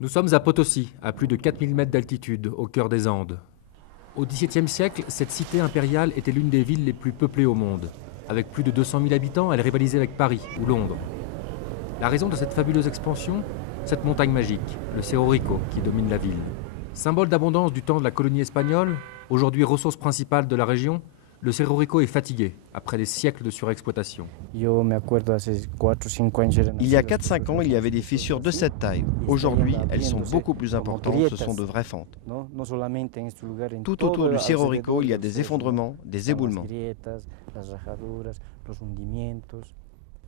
Nous sommes à Potosí, à plus de 4000 mètres d'altitude, au cœur des Andes. Au XVIIe siècle, cette cité impériale était l'une des villes les plus peuplées au monde. Avec plus de 200 000 habitants, elle rivalisait avec Paris ou Londres. La raison de cette fabuleuse expansion, cette montagne magique, le Cerro Rico, qui domine la ville. Symbole d'abondance du temps de la colonie espagnole, aujourd'hui ressource principale de la région, le Cerro Rico est fatigué, après des siècles de surexploitation. Il y a 4-5 ans, il y avait des fissures de cette taille. Aujourd'hui, elles sont beaucoup plus importantes, ce sont de vraies fentes. Tout autour du Cerro Rico, il y a des effondrements, des éboulements.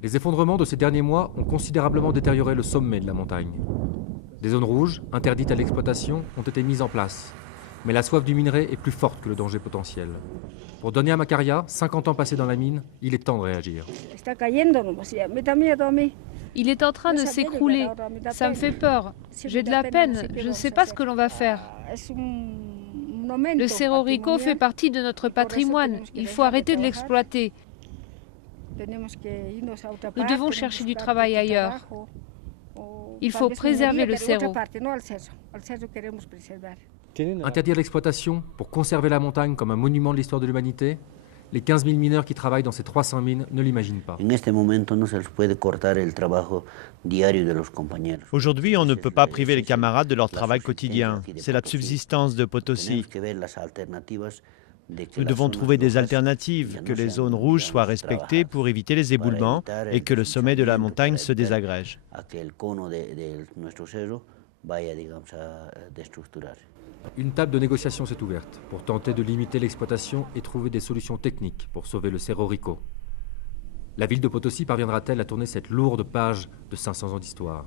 Les effondrements de ces derniers mois ont considérablement détérioré le sommet de la montagne. Des zones rouges, interdites à l'exploitation, ont été mises en place. Mais la soif du minerai est plus forte que le danger potentiel. Pour Donia Macaria, 50 ans passés dans la mine, il est temps de réagir. Il est en train de s'écrouler. Ça me fait peur. J'ai de la peine. Je ne sais pas ce que l'on va faire. Le Cerro Rico fait partie de notre patrimoine. Il faut arrêter de l'exploiter. Nous devons chercher du travail ailleurs. Il faut préserver le cerro. Interdire l'exploitation pour conserver la montagne comme un monument de l'histoire de l'humanité, les 15 000 mineurs qui travaillent dans ces 300 mines ne l'imaginent pas. Aujourd'hui, on ne peut pas priver les camarades de leur travail quotidien. C'est la subsistance de Potosí. Nous devons trouver des alternatives, que les zones rouges soient respectées pour éviter les éboulements et que le sommet de la montagne se désagrège. Une table de négociation s'est ouverte pour tenter de limiter l'exploitation et trouver des solutions techniques pour sauver le Cerro Rico. La ville de Potosí parviendra-t-elle à tourner cette lourde page de 500 ans d'histoire ?